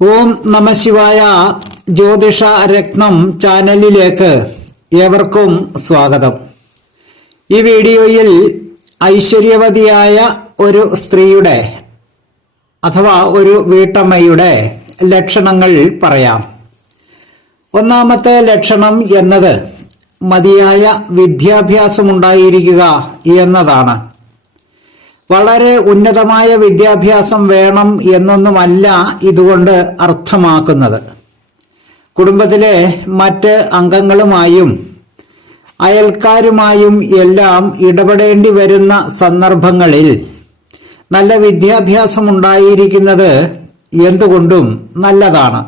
ഓം നമഃശിവായ. ജ്യോതിഷ രത്നം ചാനലിലേക്ക് ഏവർക്കും സ്വാഗതം. ഈ വീഡിയോയിൽ ഐശ്വര്യവതിയായ ഒരു സ്ത്രീയുടെ അഥവാ ഒരു വീട്ടമ്മയുടെ ലക്ഷണങ്ങൾ പറയാം. ഒന്നാമത്തെ ലക്ഷണം എന്നത് മതിയായ വിദ്യാഭ്യാസമുണ്ടായിരിക്കുക എന്നതാണ്. വളരെ ഉന്നതമായ വിദ്യാഭ്യാസം വേണം എന്നൊന്നുമല്ല ഇതുകൊണ്ട് അർത്ഥമാക്കുന്നത്. കുടുംബത്തിലെ മറ്റ് അംഗങ്ങളുമായും അയൽക്കാരുമായും എല്ലാം ഇടപെടേണ്ടി വരുന്ന സന്ദർഭങ്ങളിൽ നല്ല വിദ്യാഭ്യാസം ഉണ്ടായിരിക്കുന്നത് എന്തുകൊണ്ടും നല്ലതാണ്.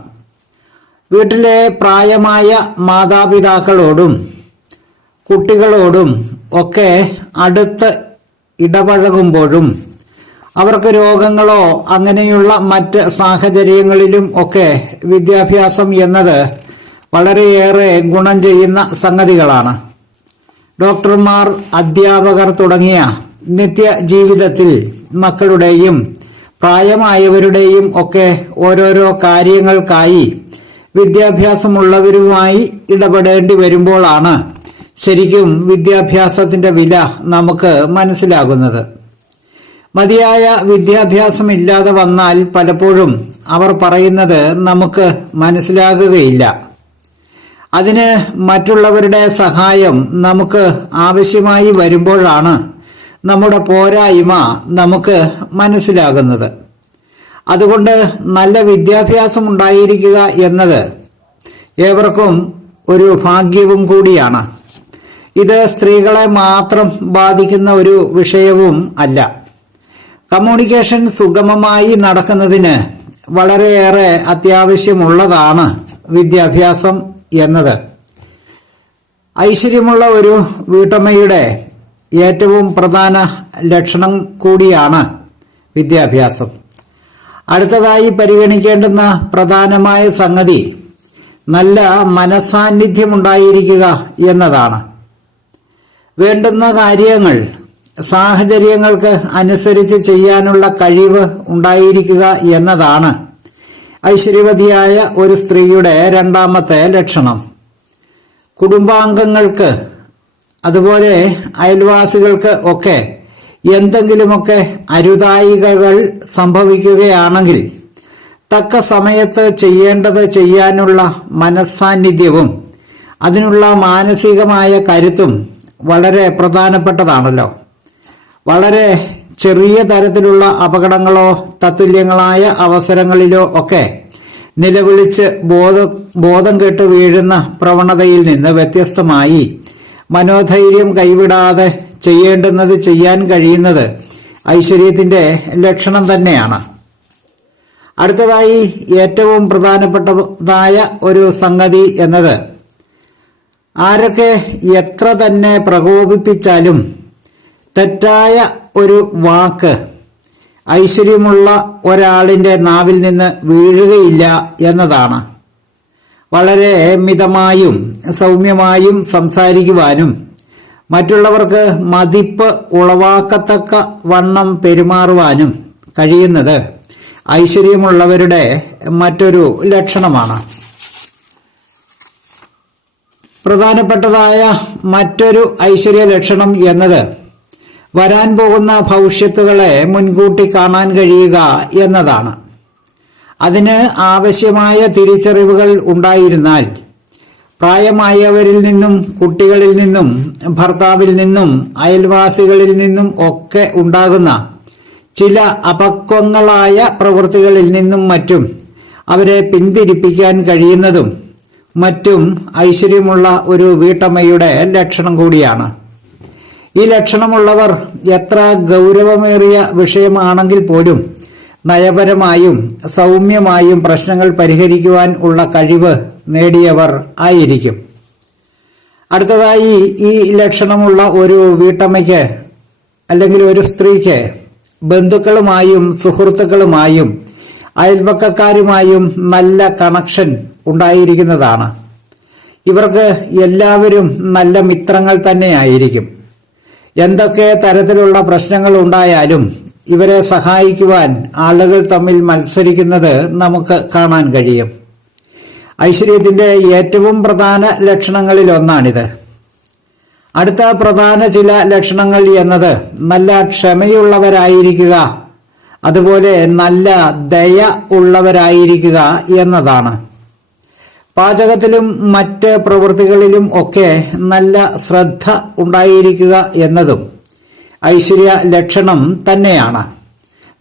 വീട്ടിലെ പ്രായമായ മാതാപിതാക്കളോടും കുട്ടികളോടും ഒക്കെ അടുത്ത് ഇടപഴകുമ്പോഴും അവർക്ക് രോഗങ്ങളോ അങ്ങനെയുള്ള മറ്റ് സാഹചര്യങ്ങളിലും ഒക്കെ വിദ്യാഭ്യാസം എന്നത് വളരെയേറെ ഗുണം ചെയ്യുന്ന സംഗതികളാണ്. ഡോക്ടർമാർ, അധ്യാപകർ തുടങ്ങിയ നിത്യ ജീവിതത്തിൽ മക്കളുടെയും പ്രായമായവരുടെയും ഒക്കെ ഓരോരോ കാര്യങ്ങൾക്കായി വിദ്യാഭ്യാസമുള്ളവരുമായി ഇടപെടേണ്ടി വരുമ്പോഴാണ് ശരിക്കും വിദ്യാഭ്യാസത്തിന്റെ വില നമുക്ക് മനസ്സിലാകുന്നത്. മതിയായ വിദ്യാഭ്യാസമില്ലാതെ വന്നാൽ പലപ്പോഴും അവർ പറയുന്നത് നമുക്ക് മനസ്സിലാകുകയില്ല. അതിന് മറ്റുള്ളവരുടെ സഹായം നമുക്ക് ആവശ്യമായി വരുമ്പോഴാണ് നമ്മുടെ പോരായ്മ നമുക്ക് മനസ്സിലാകുന്നത്. അതുകൊണ്ട് നല്ല വിദ്യാഭ്യാസം ഉണ്ടായിരിക്കുക എന്നത് ഏവർക്കും ഒരു ഭാഗ്യവും കൂടിയാണ്. ഇത് സ്ത്രീകളെ മാത്രം ബാധിക്കുന്ന ഒരു വിഷയവും അല്ല. കമ്മ്യൂണിക്കേഷൻ സുഗമമായി നടക്കുന്നതിന് വളരെയേറെ അത്യാവശ്യമുള്ളതാണ് വിദ്യാഭ്യാസം എന്നത്. ഐശ്വര്യമുള്ള ഒരു വീട്ടമ്മയുടെ ഏറ്റവും പ്രധാന ലക്ഷണം കൂടിയാണ് വിദ്യാഭ്യാസം. അടുത്തതായി പരിഗണിക്കേണ്ടുന്ന പ്രധാനമായ സംഗതി നല്ല മനസാന്നിധ്യമുണ്ടായിരിക്കുക എന്നതാണ്. വേണ്ടുന്ന കാര്യങ്ങൾ സാഹചര്യങ്ങൾക്ക് അനുസരിച്ച് ചെയ്യാനുള്ള കഴിവ് ഉണ്ടായിരിക്കുക എന്നതാണ് ഐശ്വര്യവതിയായ ഒരു സ്ത്രീയുടെ രണ്ടാമത്തെ ലക്ഷണം. കുടുംബാംഗങ്ങൾക്ക് അതുപോലെ അയൽവാസികൾക്ക് ഒക്കെ എന്തെങ്കിലുമൊക്കെ അരുതായികകൾ സംഭവിക്കുകയാണെങ്കിൽ തക്ക സമയത്ത് ചെയ്യേണ്ടത് ചെയ്യാനുള്ള മനസ്സാന്നിധ്യവും അതിനുള്ള മാനസികമായ കരുത്തും വളരെ പ്രധാനപ്പെട്ടതാണല്ലോ. വളരെ ചെറിയ തരത്തിലുള്ള അപകടങ്ങളോ തത്തുല്യങ്ങളായ അവസരങ്ങളിലോ ഒക്കെ നിലവിളിച്ച് ബോധം കെട്ട് വീഴുന്ന പ്രവണതയിൽ നിന്ന് വ്യത്യസ്തമായി മനോധൈര്യം കൈവിടാതെ ചെയ്യേണ്ടുന്നത് ചെയ്യാൻ കഴിയുന്നത് ഐശ്വര്യത്തിന്റെ ലക്ഷണം തന്നെയാണ്. അടുത്തതായി ഏറ്റവും പ്രധാനപ്പെട്ടതായ ഒരു സംഗതി എന്നത് ആരൊക്കെ എത്ര തന്നെ പ്രകോപിപ്പിച്ചാലും തെറ്റായ ഒരു വാക്ക് ഐശ്വര്യമുള്ള ഒരാളിന്റെ നാവിൽ നിന്ന് വീഴുകയില്ല എന്നതാണ്. വളരെ മിതമായും സൗമ്യമായും സംസാരിക്കുവാനും മറ്റുള്ളവർക്ക് മതിപ്പ് ഉളവാക്കത്തക്ക വണ്ണം പെരുമാറുവാനും കഴിയുന്നത് ഐശ്വര്യമുള്ളവരുടെ മറ്റൊരു ലക്ഷണമാണ്. പ്രധാനപ്പെട്ടതായ മറ്റൊരു ഐശ്വര്യ ലക്ഷണം എന്നത് വരാൻ പോകുന്ന ഭവിഷ്യത്തുകളെ മുൻകൂട്ടി കാണാൻ കഴിയുക എന്നതാണ്. അതിന് ആവശ്യമായ തിരിച്ചറിവുകൾ ഉണ്ടായിരുന്നാൽ പ്രായമായവരിൽ നിന്നും കുട്ടികളിൽ നിന്നും ഭർത്താവിൽ നിന്നും അയൽവാസികളിൽ നിന്നും ഒക്കെ ഉണ്ടാകുന്ന ചില അപക്വങ്ങളായ പ്രവൃത്തികളിൽ നിന്നും മറ്റും അവരെ പിന്തിരിപ്പിക്കാൻ കഴിയുന്നതും മറ്റും ഐശ്വര്യമുള്ള ഒരു വീട്ടമ്മയുടെ ലക്ഷണം കൂടിയാണ്. ഈ ലക്ഷണമുള്ളവർ എത്ര ഗൗരവമേറിയ വിഷയമാണെങ്കിൽ പോലും നയപരമായും സൗമ്യമായും പ്രശ്നങ്ങൾ പരിഹരിക്കുവാൻ ഉള്ള കഴിവ് നേടിയവർ ആയിരിക്കും. അടുത്തതായി ഈ ലക്ഷണമുള്ള ഒരു വീട്ടമ്മയ്ക്ക് അല്ലെങ്കിൽ ഒരു സ്ത്രീക്ക് ബന്ധുക്കളുമായും സുഹൃത്തുക്കളുമായും അയൽപക്കക്കാരുമായും നല്ല കണക്ഷൻ ഉണ്ടായിരിക്കുന്നതാണ്. ഇവർക്ക് എല്ലാവരും നല്ല മിത്രങ്ങൾ തന്നെയായിരിക്കും. എന്തൊക്കെ തരത്തിലുള്ള പ്രശ്നങ്ങൾ ഉണ്ടായാലും ഇവരെ സഹായിക്കുവാൻ ആളുകൾ തമ്മിൽ മത്സരിക്കുന്നത് നമുക്ക് കാണാൻ കഴിയും. ഐശ്വര്യത്തിന്റെ ഏറ്റവും പ്രധാന ലക്ഷണങ്ങളിൽ ഒന്നാണിത്. അടുത്ത പ്രധാന ചില ലക്ഷണങ്ങൾ എന്നത് നല്ല ക്ഷമയുള്ളവരായിരിക്കുക, അതുപോലെ നല്ല ദയ ഉള്ളവരായിരിക്കുക എന്നതാണ്. പാചകത്തിലും മറ്റ് പ്രവൃത്തികളിലും ഒക്കെ നല്ല ശ്രദ്ധ ഉണ്ടായിരിക്കുക എന്നതും ഐശ്വര്യ ലക്ഷണം തന്നെയാണ്.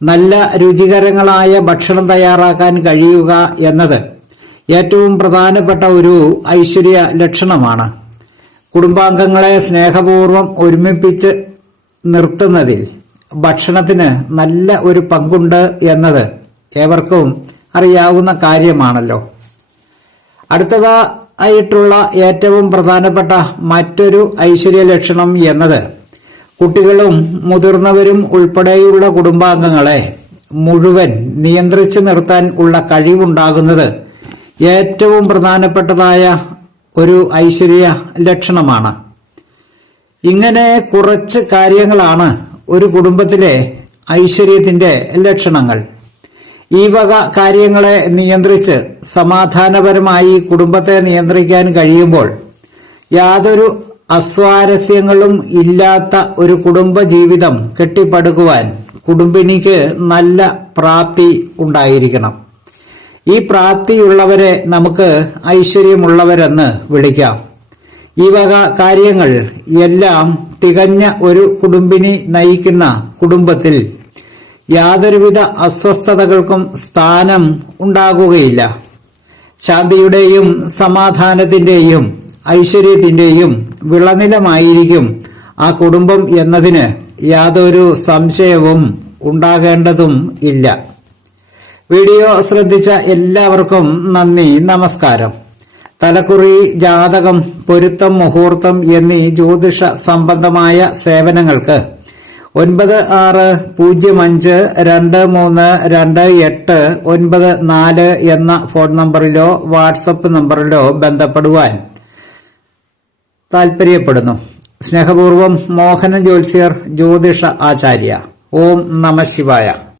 നല്ല രുചികരങ്ങളായ ഭക്ഷണം തയ്യാറാക്കാൻ കഴിയുക എന്നത് ഏറ്റവും പ്രധാനപ്പെട്ട ഒരു ഐശ്വര്യ ലക്ഷണമാണ്. കുടുംബാംഗങ്ങളെ സ്നേഹപൂർവ്വം ഒരുമിപ്പിച്ച് നിർത്തുന്നതിൽ ഭക്ഷണത്തിന് നല്ല ഒരു പങ്കുണ്ട് എന്നത് ഏവർക്കും അറിയാവുന്ന കാര്യമാണല്ലോ. അടുത്തതായിട്ടുള്ള ഏറ്റവും പ്രധാനപ്പെട്ട മറ്റൊരു ഐശ്വര്യ ലക്ഷണം എന്നത് കുട്ടികളും മുതിർന്നവരും ഉൾപ്പെടെയുള്ള കുടുംബാംഗങ്ങളെ മുഴുവൻ നിയന്ത്രിച്ചു നിർത്താൻ ഉള്ള കഴിവുണ്ടാകുന്നത് ഏറ്റവും പ്രധാനപ്പെട്ടതായ ഒരു ഐശ്വര്യ ലക്ഷണമാണ്. ഇങ്ങനെ കുറച്ച് കാര്യങ്ങളാണ് ഒരു കുടുംബത്തിലെ ഐശ്വര്യത്തിന്റെ ലക്ഷണങ്ങൾ. ഈ വക കാര്യങ്ങളെ നിയന്ത്രിച്ച് സമാധാനപരമായി കുടുംബത്തെ നിയന്ത്രിക്കാൻ കഴിയുമ്പോൾ യാതൊരു അസ്വാരസ്യങ്ങളും ഇല്ലാത്ത ഒരു കുടുംബ ജീവിതം കെട്ടിപ്പടുക്കുവാൻ കുടുംബിനിക്ക് നല്ല പ്രാപ്തി ഉണ്ടായിരിക്കണം. ഈ പ്രാപ്തിയുള്ളവരെ നമുക്ക് ഐശ്വര്യമുള്ളവരെന്ന് വിളിക്കാം. ഈ വക കാര്യങ്ങൾ എല്ലാം തികഞ്ഞ ഒരു കുടുംബിനി നയിക്കുന്ന കുടുംബത്തിൽ യാതൊരുവിധ അസ്വസ്ഥതകൾക്കും സ്ഥാനം ഉണ്ടാകുകയില്ല. ശാന്തിയുടെയും സമാധാനത്തിന്റെയും ഐശ്വര്യത്തിന്റെയും വിളനിലമായിരിക്കും ആ കുടുംബം എന്നതിന് യാതൊരു സംശയവും ഉണ്ടാകേണ്ടതും ഇല്ല. വീഡിയോ ശ്രദ്ധിച്ച എല്ലാവർക്കും നന്ദി, നമസ്കാരം. തലക്കുറി, ജാതകം, പൊരുത്തം, മുഹൂർത്തം എന്നീ ജ്യോതിഷ സംബന്ധമായ സേവനങ്ങൾക്ക് 9625232894 എന്ന ഫോൺ നമ്പറിലോ വാട്സപ്പ് നമ്പറിലോ ബന്ധപ്പെടുവാൻ താൽപര്യപ്പെടുന്നു. സ്നേഹപൂർവം മോഹനൻ ജ്യോത്സ്യർ, ജ്യോതിഷ ആചാര്യ. ഓം നമഃ ശിവായ.